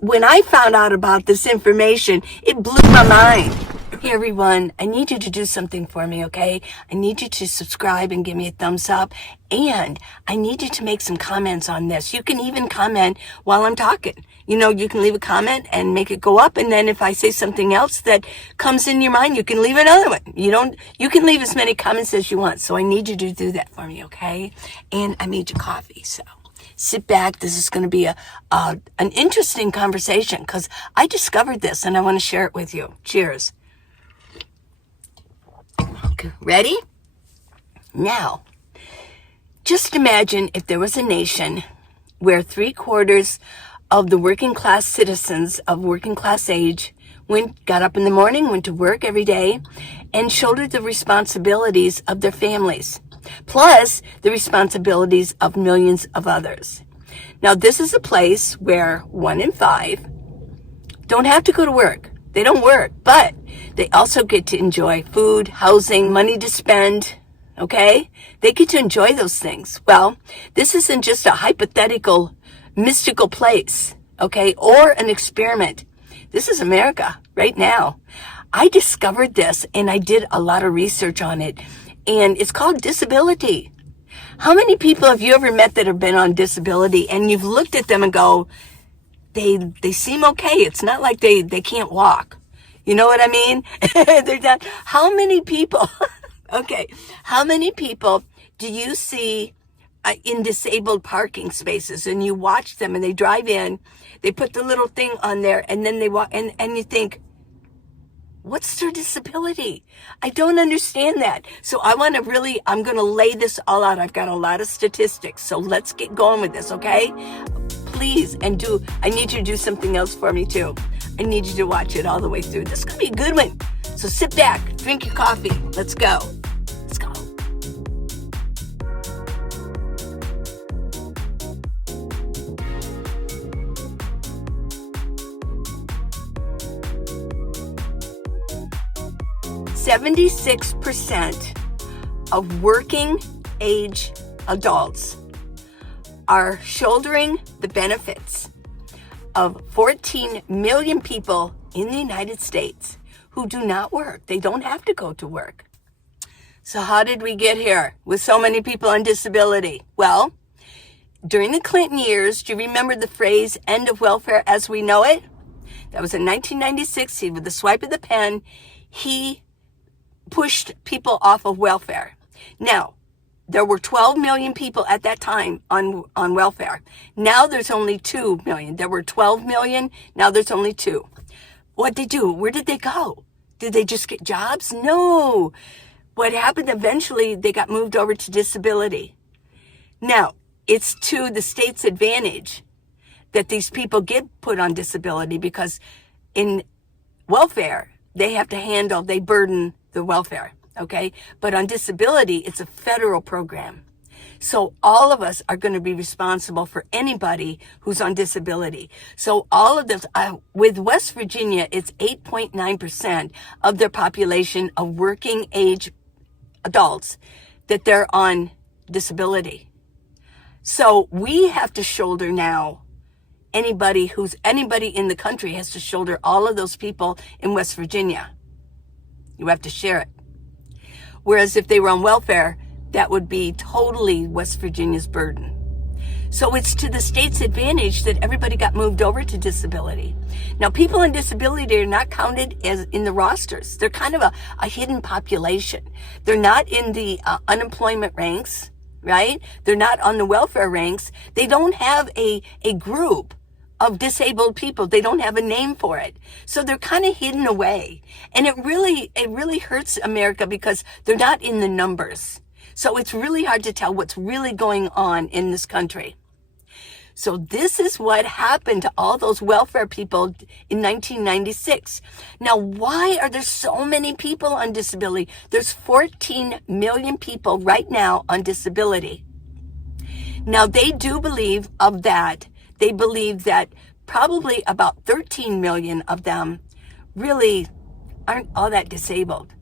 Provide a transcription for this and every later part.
when I found out about this information, it blew my mind. Hey everyone, I need you to do something for me, okay? I need you to subscribe and give me a thumbs up, and I need you to make some comments on this. You can even comment while I'm talking. You know, you can leave a comment and make it go up, and then if I say something else that comes in your mind, you can leave another one. You can leave as many comments as you want, so I need you to do that for me, okay? And I made you coffee, so sit back. This is going to be an interesting conversation because I discovered this and I want to share it with you. Cheers. Okay, ready? Now, just imagine if there was a nation where 3/4 of the working class citizens of working class age got up in the morning, went to work every day, and shouldered the responsibilities of their families, plus the responsibilities of millions of others. Now, this is a place where 1 in 5 don't have to go to work. They don't work, but they also get to enjoy food, housing, money to spend, okay? They get to enjoy those things. Well, this isn't just a hypothetical, mystical place, okay, or an experiment. This is America right now. I discovered this and I did a lot of research on it, and it's called disability. How many people have you ever met that have been on disability and you've looked at them and go, they seem okay. It's not like they can't walk. You know what I mean? They're not. How many people, okay, how many people do you see in disabled parking spaces, and you watch them and they drive in, they put the little thing on there, and then they walk, and you think, what's their disability? I don't understand that. So I'm going to lay this all out. I've got a lot of statistics. So let's get going with this, okay? Please, I need you to do something else for me too. I need you to watch it all the way through. This is going to be a good one. So sit back, drink your coffee. Let's go. Let's go. %76% of working age adults are shouldering the benefits of 14 million people in the United States who do not work. They don't have to go to work. So how did we get here with so many people on disability? Well, during the Clinton years, do you remember the phrase end of welfare as we know it? That was in 1996. With the swipe of the pen, he pushed people off of welfare. Now, there were 12 million people at that time on welfare. Now there's only 2 million. There were 12 million. Now there's only 2. What'd they do? Where did they go? Did they just get jobs? No. What happened eventually, they got moved over to disability. Now, it's to the state's advantage that these people get put on disability, because in welfare, they burden the welfare. Okay, but on disability, it's a federal program. So all of us are going to be responsible for anybody who's on disability. So all of this, with West Virginia, it's 8.9% of their population of working age adults that they're on disability. So we have to shoulder now, anybody in the country has to shoulder all of those people in West Virginia. You have to share it. Whereas if they were on welfare, that would be totally West Virginia's burden. So it's to the state's advantage that everybody got moved over to disability. Now, people on disability are not counted as in the rosters. They're kind of a hidden population. They're not in the unemployment ranks, right? They're not on the welfare ranks. They don't have a group of disabled people. They don't have a name for it. So they're kind of hidden away. And it really hurts America because they're not in the numbers. So it's really hard to tell what's really going on in this country. So this is what happened to all those welfare people in 1996. Now, why are there so many people on disability? There's 14 million people right now on disability. Now, they do believe of that. They believe that probably about 13 million of them really aren't all that disabled.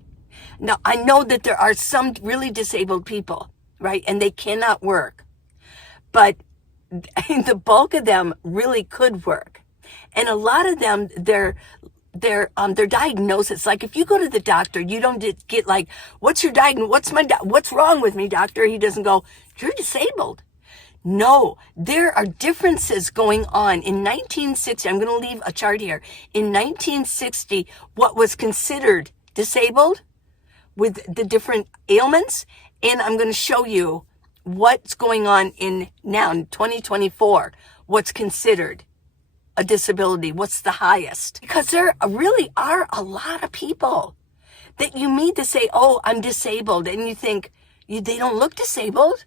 Now, I know that there are some really disabled people, right? And they cannot work. But the bulk of them really could work. And a lot of them, their diagnosis, like if you go to the doctor, you don't get like, what's your diagnosis? What's wrong with me, doctor? He doesn't go, you're disabled. No, there are differences going on. In 1960, I'm going to leave a chart here. In 1960, what was considered disabled with the different ailments, and I'm going to show you what's going on in now in 2024, what's considered a disability, what's the highest. Because there really are a lot of people that you meet to say, oh, I'm disabled, and you think they don't look disabled.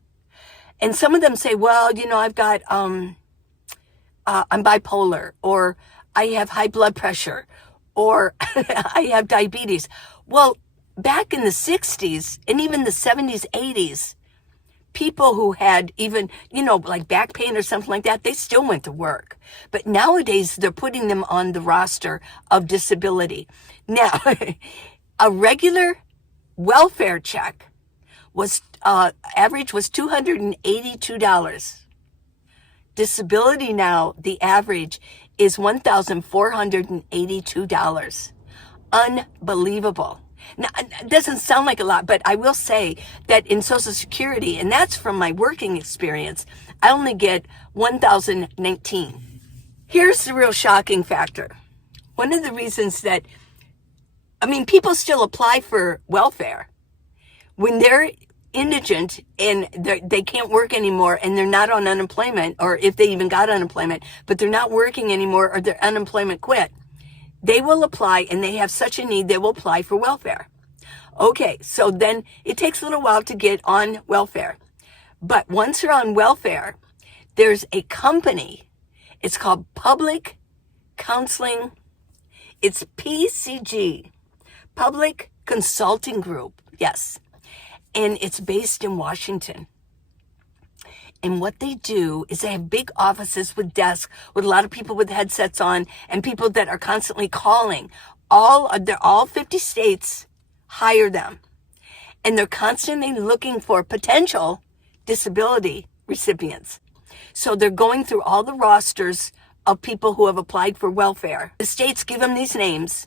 And some of them say, well, I've got, I'm bipolar, or I have high blood pressure, or I have diabetes. Well, back in the 60s and even the 70s, 80s, people who had even, like back pain or something like that, they still went to work. But nowadays, they're putting them on the roster of disability. Now, a regular welfare check was average was $282. Disability now, the average is $1,482. Unbelievable. Now, it doesn't sound like a lot, but I will say that in Social Security, and that's from my working experience, I only get $1,019. Here's the real shocking factor. One of the reasons that, people still apply for welfare when they're indigent and they can't work anymore and they're not on unemployment, or if they even got unemployment, but they're not working anymore or their unemployment quit, they will apply, and they have such a need, they will apply for welfare. Okay, so then it takes a little while to get on welfare. But once you're on welfare, there's a company. It's called Public Counseling. It's PCG, Public Consulting Group. Yes. And it's based in Washington. And what they do is they have big offices with desks with a lot of people with headsets on and people that are constantly calling. All 50 states hire them. And they're constantly looking for potential disability recipients. So they're going through all the rosters of people who have applied for welfare. The states give them these names.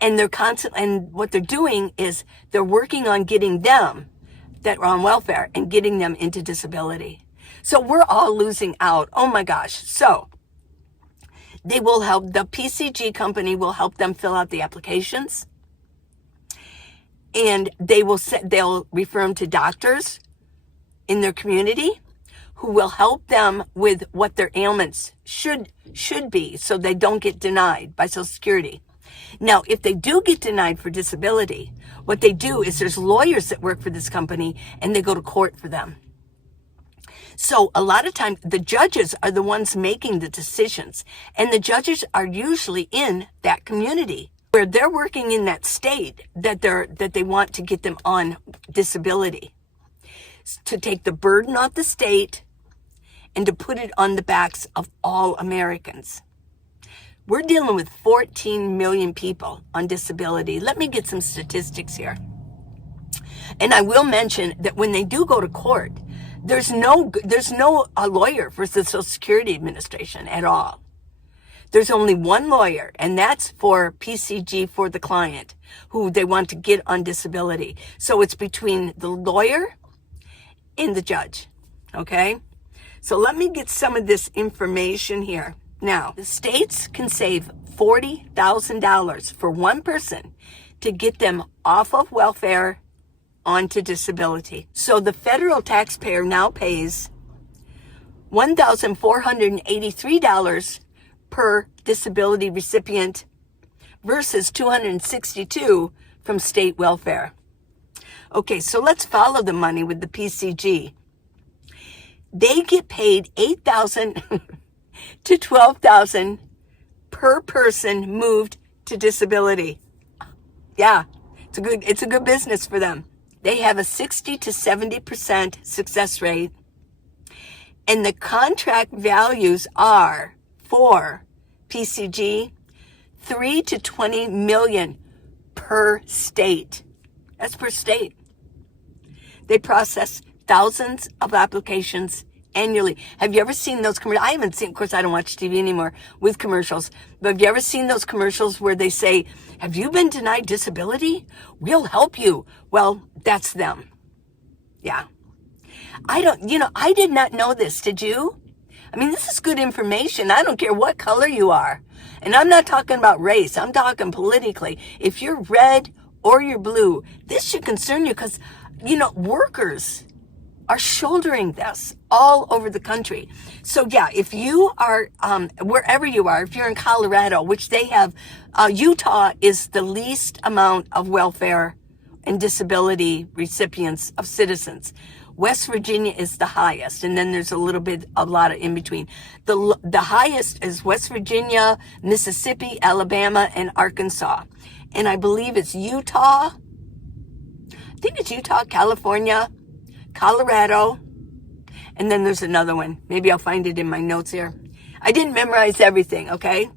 And and what they're doing is they're working on getting them that are on welfare and getting them into disability. So we're all losing out. Oh my gosh. So they will help, the PCG company will help them fill out the applications. And they'll refer them to doctors in their community who will help them with what their ailments should be, so they don't get denied by Social Security. Now, if they do get denied for disability, what they do is there's lawyers that work for this company and they go to court for them. So a lot of times the judges are the ones making the decisions, and the judges are usually in that community where they're working in that state that they want to get them on disability, to take the burden off the state and to put it on the backs of all Americans. We're dealing with 14 million people on disability. Let me get some statistics here. And I will mention that when they do go to court, there's no lawyer for the Social Security Administration at all. There's only one lawyer, and that's for PCG, for the client who they want to get on disability. So it's between the lawyer and the judge. Okay? So let me get some of this information here. Now, the states can save $40,000 for one person to get them off of welfare onto disability. So the federal taxpayer now pays $1,483 per disability recipient versus $262 from state welfare. Okay, so let's follow the money with the PCG. They get paid $8,000 to $12,000 per person moved to disability. Yeah, it's a good business for them. They have a 60 to 70% success rate. And the contract values are for PCG 3 to 20 million per state. That's per state. They process thousands of applications annually. Have you ever seen those commercials? I haven't seen, of course, I don't watch TV anymore with commercials, but have you ever seen those commercials where they say, have you been denied disability? We'll help you. Well, that's them. Yeah. I did not know this. Did you? I mean, this is good information. I don't care what color you are. And I'm not talking about race. I'm talking politically. If you're red or you're blue, this should concern you because, workers are shouldering this all over the country. So yeah, if you are, wherever you are, if you're in Colorado, which they have, Utah is the least amount of welfare and disability recipients of citizens. West Virginia is the highest, and then there's a lot of in between. The highest is West Virginia, Mississippi, Alabama, and Arkansas. And I believe it's Utah. I think it's Utah, California, Colorado, and then there's another one. Maybe I'll find it in my notes here. I didn't memorize everything, okay?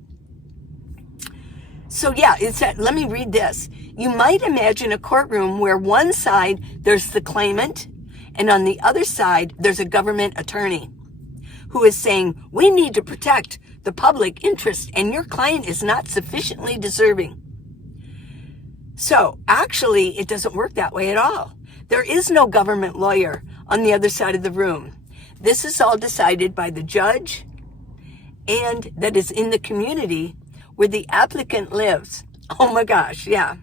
So yeah, let me read this. You might imagine a courtroom where one side there's the claimant, and on the other side, there's a government attorney who is saying, we need to protect the public interest and your client is not sufficiently deserving. So actually, it doesn't work that way at all. There is no government lawyer on the other side of the room. This is all decided by the judge and that is in the community where the applicant lives. Oh my gosh, yeah.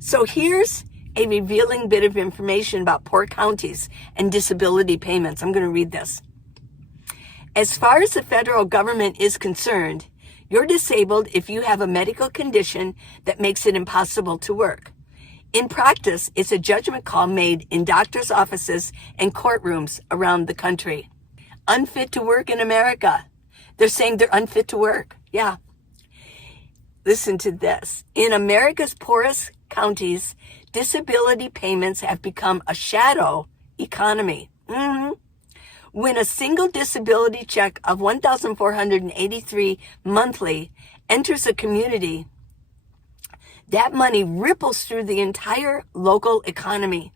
So here's a revealing bit of information about poor counties and disability payments. I'm going to read this. As far as the federal government is concerned, you're disabled if you have a medical condition that makes it impossible to work. In practice, it's a judgment call made in doctors' offices and courtrooms around the country. Unfit to work in America. They're saying they're unfit to work. Yeah. Listen to this. In America's poorest counties, disability payments have become a shadow economy. When a single disability check of $1,483 monthly enters a community, that money ripples through the entire local economy.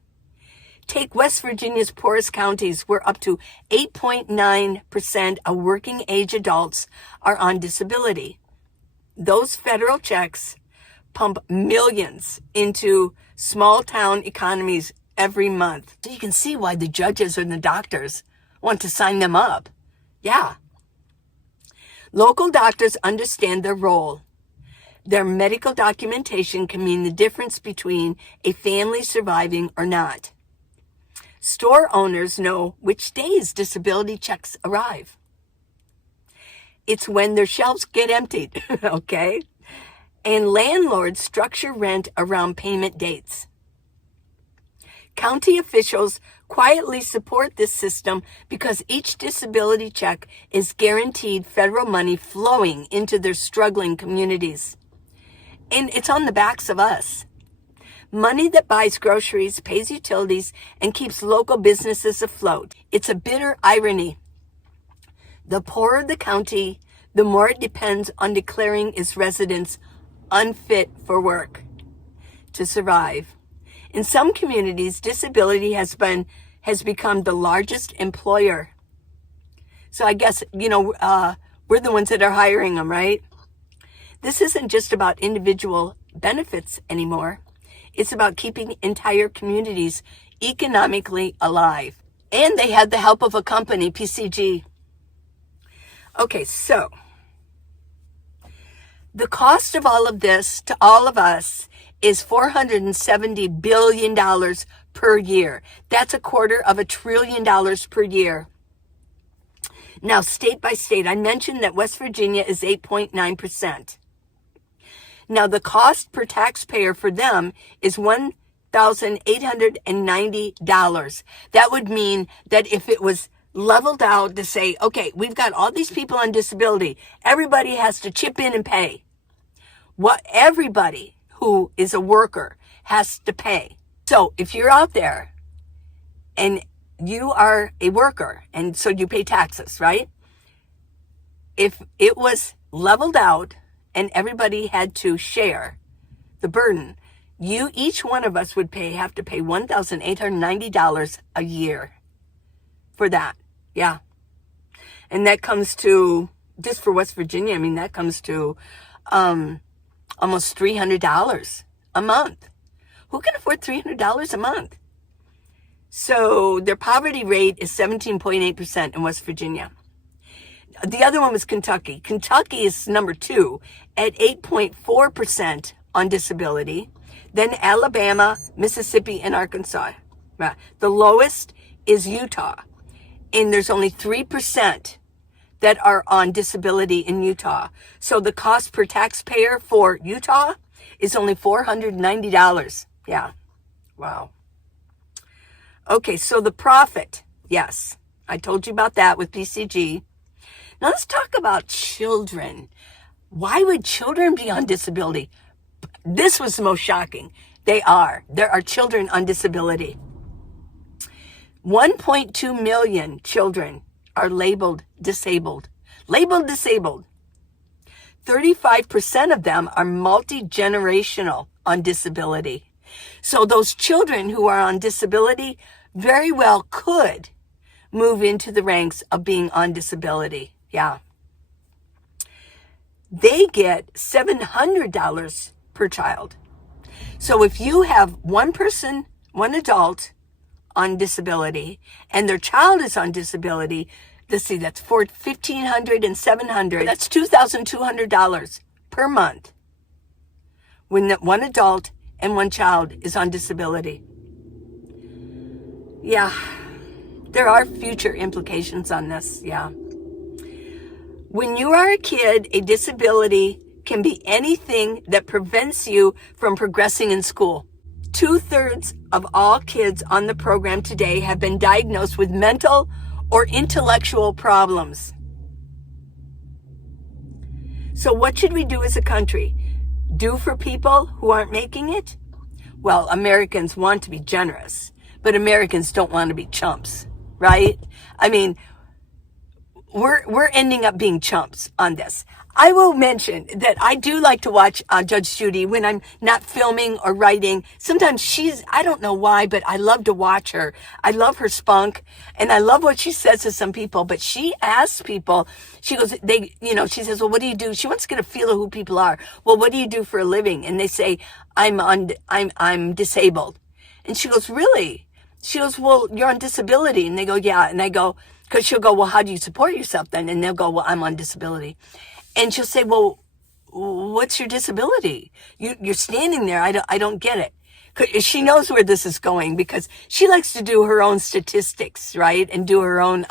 Take West Virginia's poorest counties, where up to 8.9% of working age adults are on disability. Those federal checks pump millions into small town economies every month. So you can see why the judges and the doctors want to sign them up. Yeah. Local doctors understand their role. Their medical documentation can mean the difference between a family surviving or not. Store owners know which days disability checks arrive. It's when their shelves get emptied, okay? And landlords structure rent around payment dates. County officials quietly support this system because each disability check is guaranteed federal money flowing into their struggling communities. And it's on the backs of us. Money that buys groceries, pays utilities, and keeps local businesses afloat. It's a bitter irony. The poorer the county, the more it depends on declaring its residents unfit for work to survive. In some communities, disability has become the largest employer. So I guess, we're the ones that are hiring them, right? This isn't just about individual benefits anymore. It's about keeping entire communities economically alive. And they had the help of a company, PCG. Okay, so the cost of all of this to all of us is $470 billion per year. That's $250 billion per year. Now, state by state, I mentioned that West Virginia is 8.9%. Now, the cost per taxpayer for them is $1,890. That would mean that if it was leveled out to say, okay, we've got all these people on disability, everybody has to chip in and pay. What everybody who is a worker has to pay. So if you're out there and you are a worker and so you pay taxes, right? If it was leveled out and everybody had to share the burden, each one of us would have to pay $1,890 a year for that. Yeah. And that comes to, just for West Virginia, I mean, that comes to almost $300 a month. Who can afford $300 a month? So their poverty rate is 17.8% in West Virginia. The other one was Kentucky. Kentucky is number 2 at 8.4% on disability. Then Alabama, Mississippi, and Arkansas. The lowest is Utah. And there's only 3% that are on disability in Utah. So the cost per taxpayer for Utah is only $490. Yeah. Wow. Okay, so the profit. Yes, I told you about that with PCG. Now let's talk about children. Why would children be on disability? This was the most shocking. There are children on disability. 1.2 million children are labeled disabled. 35% of them are multi-generational on disability. So those children who are on disability very well could move into the ranks of being on disability. Yeah. They get $700 per child. So if you have one person, one adult on disability, and their child is on disability, let's see, that's $1,500 and $700. That's $2,200 per month when one adult and one child is on disability. Yeah, there are future implications on this. Yeah. When you are a kid, a disability can be anything that prevents you from progressing in school. 2/3 of all kids on the program today have been diagnosed with mental or intellectual problems. So what should we do as a country? Do for people who aren't making it? Well, Americans want to be generous, but Americans don't want to be chumps, right? I mean, we're ending up being chumps on this. I will mention that I do like to watch Judge Judy when I'm not filming or writing. Sometimes I don't know why, but I love to watch her. I love her spunk, and I love what she says to some people, but she asks people, she goes, she says, well, what do you do? She wants to get a feel of who people are. Well, what do you do for a living? And they say, I'm disabled. And she goes, really? She goes, well, you're on disability. And they go, yeah. And I go, because she'll go, well, how do you support yourself then? And they'll go, well, I'm on disability. And she'll say, well, what's your disability? You're standing there. I don't get it. 'Cause she knows where this is going because she likes to do her own statistics, right? And do her own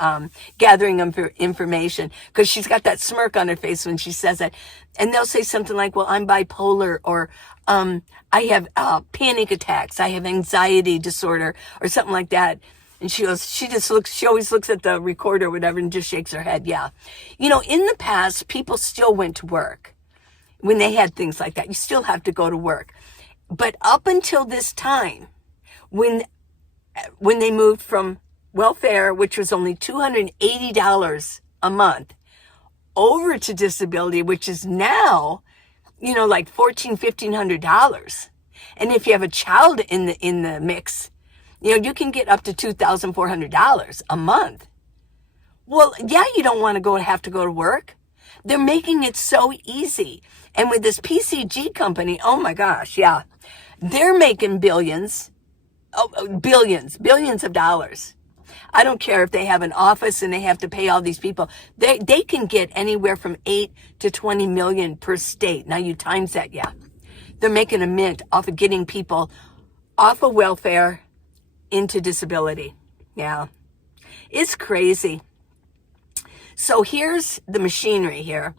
gathering of information because she's got that smirk on her face when she says it. And they'll say something like, well, I'm bipolar, or I have panic attacks. I have anxiety disorder, or something like that. And she always looks at the recorder or whatever and just shakes her head. Yeah. In the past, people still went to work when they had things like that. You still have to go to work. But up until this time, when they moved from welfare, which was only $280 a month, over to disability, which is now, like $1,400-$1,500. And if you have a child in the mix, you can get up to $2,400 a month. Well, yeah, you don't want to have to go to work. They're making it so easy. And with this PCG company, oh my gosh, yeah, they're making billions of dollars. I don't care if they have an office and they have to pay all these people. They can get anywhere from 8 to 20 million per state. Now you times that, yeah. They're making a mint off of getting people off of welfare into disability. Yeah. It's crazy. So here's the machinery here.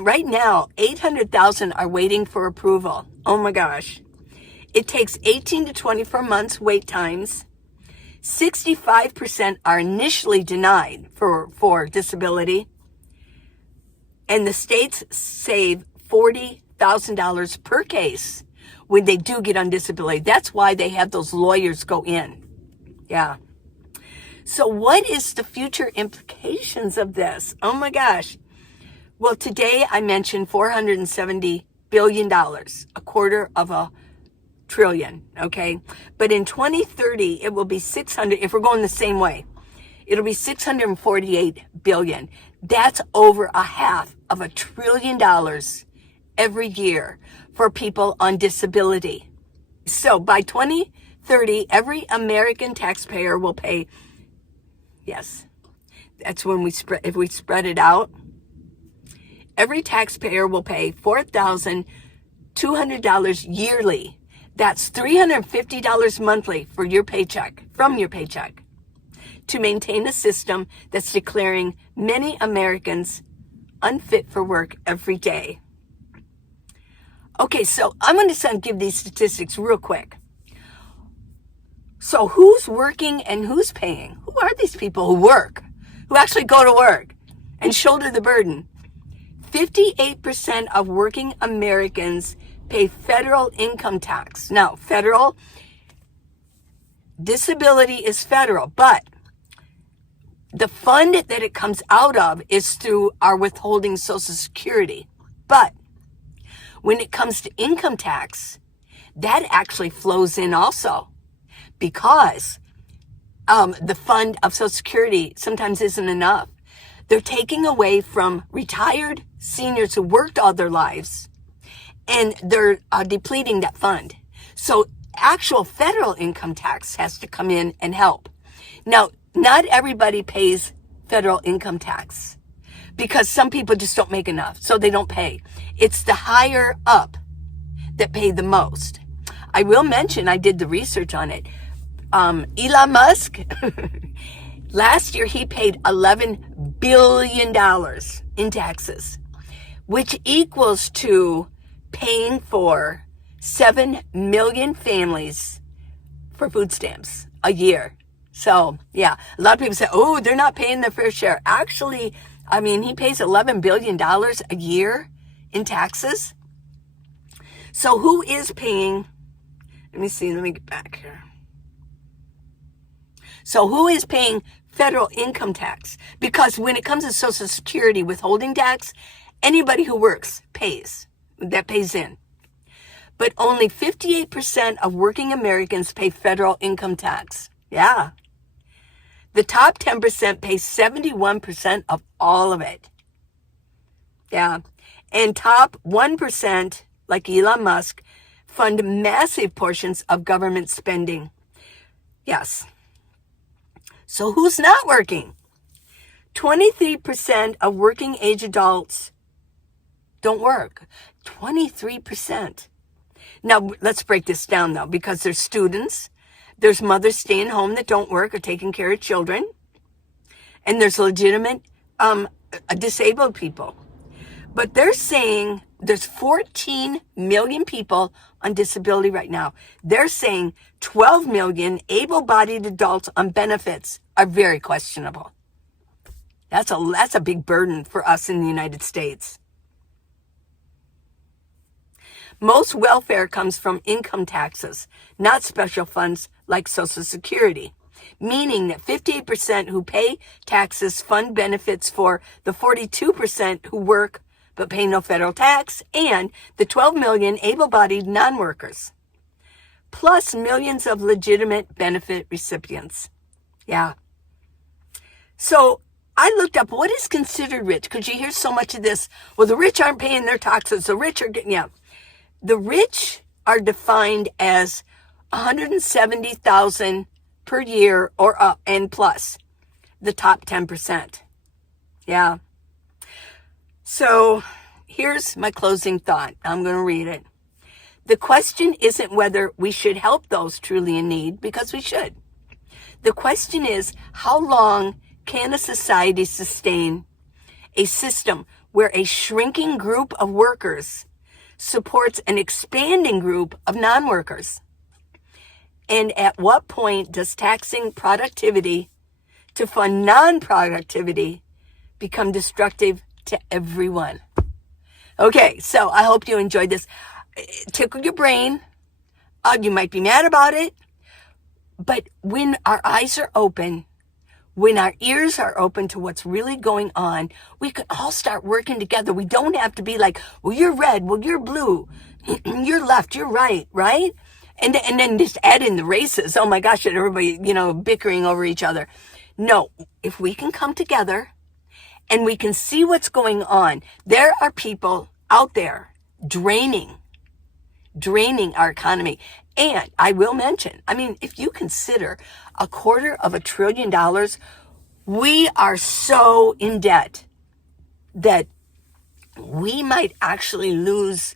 Right now, 800,000 are waiting for approval. Oh my gosh. It takes 18 to 24 months wait times. 65% are initially denied for disability. And the states save $40,000 per case when they do get on disability. That's why they have those lawyers go in. Yeah. So what is the future implications of this? Oh my gosh. Well, today I mentioned $470 billion, a quarter of a trillion, okay? But in 2030, it will be 600, if we're going the same way, it'll be $648 billion. That's over $500 billion every year for people on disability. So by 2030, every American taxpayer will pay, yes, that's when if we spread it out, every taxpayer will pay $4,200 yearly. That's $350 monthly for your paycheck, from your paycheck, to maintain a system that's declaring many Americans unfit for work every day. Okay, so I'm going to give these statistics real quick. So who's working and who's paying? Who are these people who work, who actually go to work and shoulder the burden? 58% of working Americans pay federal income tax. Now, federal disability is federal, but the fund that it comes out of is through our withholding Social Security. But when it comes to income tax, that actually flows in also, because the fund of Social Security sometimes isn't enough. They're taking away from retired seniors who worked all their lives, and they're depleting that fund. So actual federal income tax has to come in and help. Now, not everybody pays federal income tax because some people just don't make enough, so they don't pay. It's the higher up that pay the most. I will mention, I did the research on it. Elon Musk, last year he paid $11 billion in taxes, which equals to paying for 7 million families for food stamps a year. So, yeah, a lot of people say, oh, they're not paying their fair share. Actually, I mean, he pays $11 billion a year in taxes. So who is paying? Let me get back here. So who is paying federal income tax? Because when it comes to Social Security withholding tax, anybody who works pays in. But only 58% of working Americans pay federal income tax. Yeah. The top 10% pay 71% of all of it. Yeah. And top 1%, like Elon Musk, fund massive portions of government spending. Yes. So who's not working? 23% of working age adults don't work. 23%. Now, let's break this down, though, because there's students, there's mothers staying home that don't work or taking care of children, and there's legitimate disabled people. But they're saying there's 14 million people on disability right now. They're saying 12 million able-bodied adults on benefits are very questionable. That's a big burden for us in the United States. Most welfare comes from income taxes, not special funds like Social Security, meaning that 58% who pay taxes fund benefits for the 42% who work but pay no federal tax, and the 12 million able-bodied non-workers, plus millions of legitimate benefit recipients. Yeah. So I looked up what is considered rich, because you hear so much of this. Well, the rich aren't paying their taxes. The rich are getting, yeah. The rich are defined as $170,000 per year or up and plus, the top 10%. Yeah. So here's my closing thought. I'm going to read it. The question isn't whether we should help those truly in need, because we should. The question is, how long can a society sustain a system where a shrinking group of workers supports an expanding group of non-workers? And at what point does taxing productivity to fund non-productivity become destructive to everyone? Okay, so I hope you enjoyed this. Tickle your brain. You might be mad about it, but when our eyes are open, when our ears are open to what's really going on, we can all start working together. We don't have to be like, well, you're red, well, you're blue, you're left, you're right, right? And then just add in the races. Oh my gosh, and everybody, bickering over each other. No, if we can come together and we can see what's going on, there are people out there draining our economy. And I will mention, I mean, if you consider $250 billion, we are so in debt that we might actually lose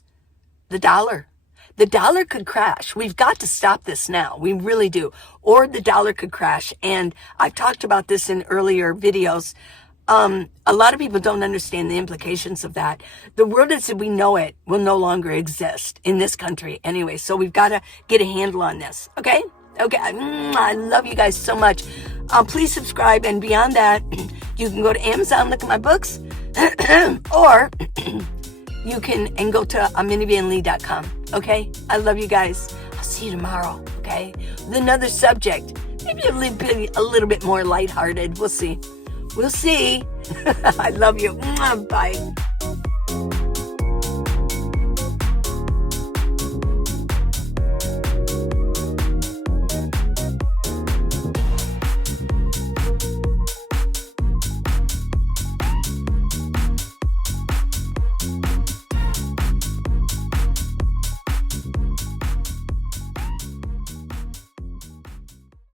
the dollar. The dollar could crash. We've got to stop this now. We really do. Or the dollar could crash. And I've talked about this in earlier videos. A lot of people don't understand the implications of that. The world as we know it will no longer exist in this country anyway. So we've got to get a handle on this. Okay? Okay. I love you guys so much. Please subscribe. And beyond that, you can go to Amazon, look at my books, or you can go to minivanlee.com. Okay? I love you guys. I'll see you tomorrow. Okay? With another subject. Maybe a little bit more lighthearted. We'll see. We'll see. I love you. Bye.